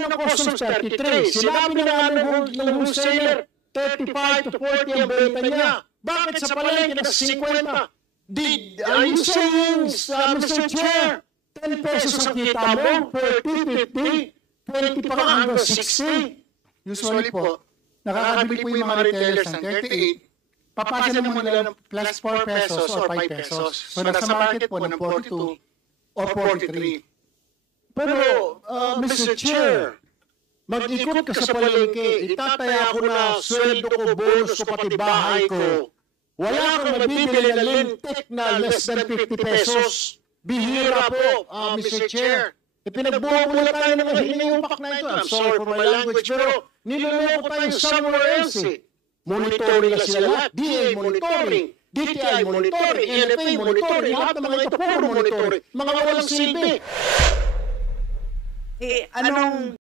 ng customs 33. Sinabi na nga ng wholesaler, 35 to 40 ang benta niya. Bakit sa palengke na 50? Are you saying, Mr. Chair, 10 pesos ang kita mo, 40, 50, 20 pa nga hanggang 60? Usually po, nakakabili po yung mga retailers ng 38, papasa naman nila ng plus 4 pesos or 5 pesos. So nasa market po ng 42 or 43. Pero, Mr. Chair, mag-ikot ka sa palengke, itataya ko na sweldo ko, bonus ko, pati bahay ko. Wala kang mabibili na lintik na less than 50 pesos. Bihira po, Mr. Chair. Pinagbubulat tayo ng hiniupak na ito. I'm sorry for my language, pero niloloko tayo somewhere else eh. Monitoring na sila lahat. DA monitoring, DTI monitoring, NFA monitoring, lahat ng mga ito puro monitoring. Mga walang silbi. Anong